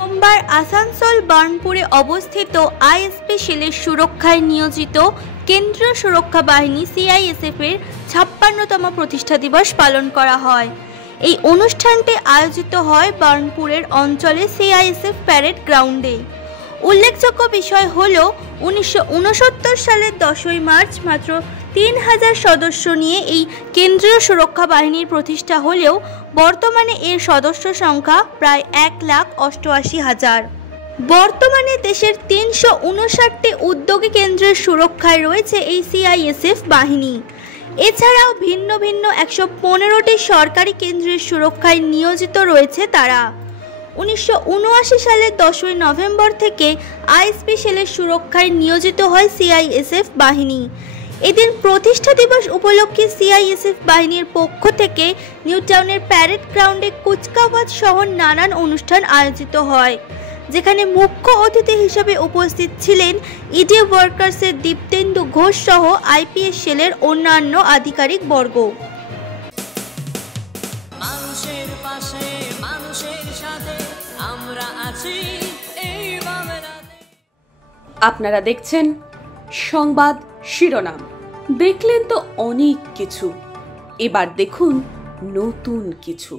সোমবার আসানসোল বার্নপুরে অবস্থিত আইএসপি সেলের সুরক্ষায় নিয়োজিত কেন্দ্রীয় সুরক্ষা বাহিনী সিআইএসএফ এর 56তম প্রতিষ্ঠা দিবস পালন করা হয়। এই অনুষ্ঠানটি আয়োজিত হয় বার্নপুরের অঞ্চলে সিআইএসএফ প্যারেড গ্রাউন্ডে। উল্লেখযোগ্য বিষয় হল 1969 সালের 10ই মার্চ মাত্র 3000 সদস্য নিয়ে এই কেন্দ্রীয় সুরক্ষা বাহিনীর প্রতিষ্ঠা হলেও বর্তমানে এর সদস্য সংখ্যা প্রায় 1,88,000। বর্তমানে দেশের 359টি উদ্যোগী কেন্দ্রের সুরক্ষায় রয়েছে এই সিআইএসএফ বাহিনী। এছাড়াও ভিন্ন ভিন্ন 115টি সরকারি কেন্দ্রের সুরক্ষায় নিয়োজিত রয়েছে তারা। 1979 সালের 10ই নভেম্বর থেকে আইএসপি সেলের সুরক্ষায় নিয়োজিত হয় সিআইএসএফ বাহিনী। এদিন প্রতিষ্ঠা দিবস উপলক্ষে সিআইএসএফ বাহিনীর পক্ষ থেকে নিউ টাউনের প্যারেড গ্রাউন্ডে কুচকাওয়াজ সহ নানান অনুষ্ঠান আয়োজিত হয়, যেখানে মুখ্য অতিথি হিসেবে উপস্থিত ছিলেন ইডি ওয়ার্কার্সের দীপ্তেন্দু ঘোষ সহ আইপিএস সেলের অন্যান্য আধিকারিক বর্গ। আপনারা দেখছেন সংবাদ শিরোনাম। দেখলেন তো অনেক কিছু, এবার দেখুন নতুন কিছু।